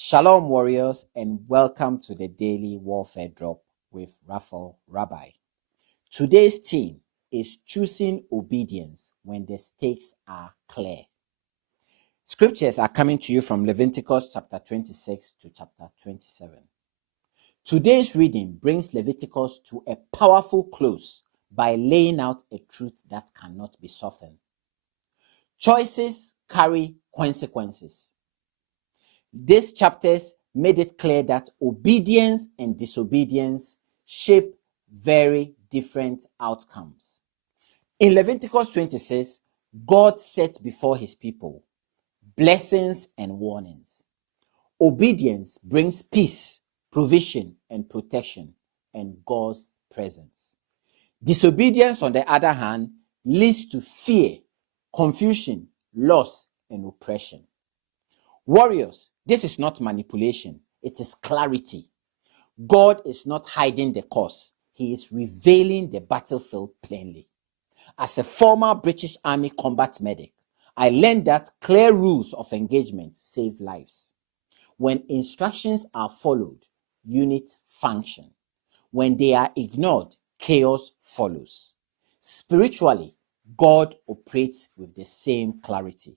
Shalom, warriors, and welcome to the Daily Warfare Drop with Raphael Rabbi. Today's theme is choosing obedience when the stakes are clear. Scriptures are coming to you from Leviticus chapter 26 to chapter 27. Today's reading brings Leviticus to a powerful close by laying out a truth that cannot be softened. Choices carry consequences. These chapters made it clear that obedience and disobedience shape very different outcomes. In Leviticus 26, God set before his people blessings and warnings. Obedience brings peace, provision, and protection, and God's presence. Disobedience, on the other hand, leads to fear, confusion, loss, and oppression. Warriors, this is not manipulation, it is clarity. God is not hiding the cause, he is revealing the battlefield plainly. As a former British Army combat medic, I learned that clear rules of engagement save lives. When instructions are followed, units function. When they are ignored, chaos follows. Spiritually, God operates with the same clarity.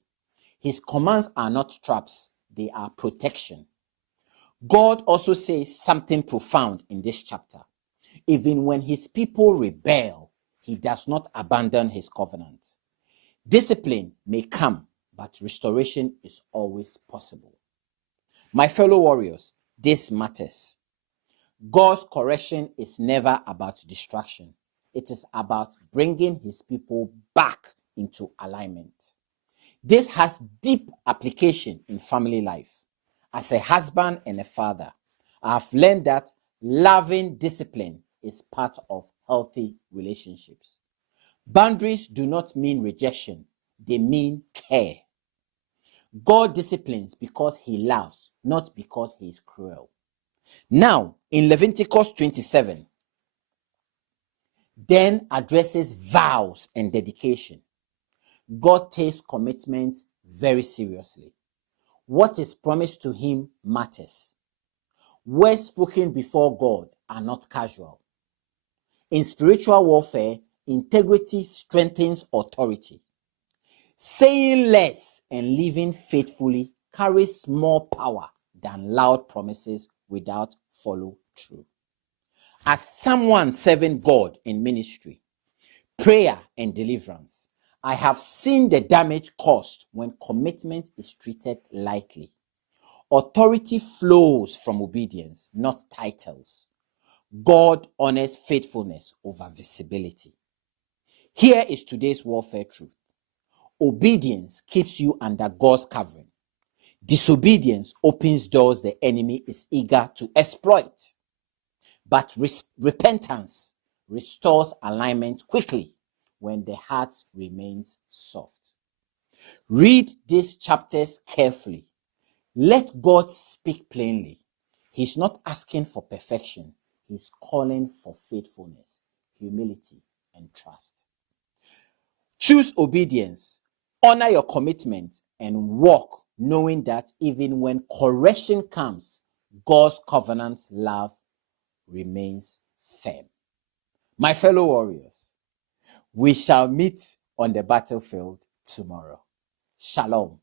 His commands are not traps, they are protection. God also says something profound in this chapter. Even when his people rebel, he does not abandon his covenant. Discipline may come, but restoration is always possible. My fellow warriors, this matters. God's correction is never about distraction. It is about bringing his people back into alignment. This has deep application in family life. As a husband and a father, I have learned that loving discipline is part of healthy relationships. Boundaries do not mean rejection, they mean care. God disciplines because he loves, not because he is cruel. Now, in Leviticus 27, then addresses vows and dedication. God takes commitments very seriously. What is promised to him matters. Words spoken before God are not casual. In spiritual warfare, integrity strengthens authority. Saying less and living faithfully carries more power than loud promises without follow-through. As someone serving God in ministry, prayer, and deliverance, I have seen the damage caused when commitment is treated lightly. Authority flows from obedience, not titles. God honors faithfulness over visibility. Here is today's warfare truth. Obedience keeps you under God's covering. Disobedience opens doors the enemy is eager to exploit. But repentance restores alignment quickly when the heart remains soft. Read these chapters carefully. Let God speak plainly. He's not asking for perfection. He's calling for faithfulness, humility, and trust. Choose obedience, honor your commitment, and walk knowing that even when correction comes, God's covenant love remains firm. My fellow warriors, we shall meet on the battlefield tomorrow. Shalom.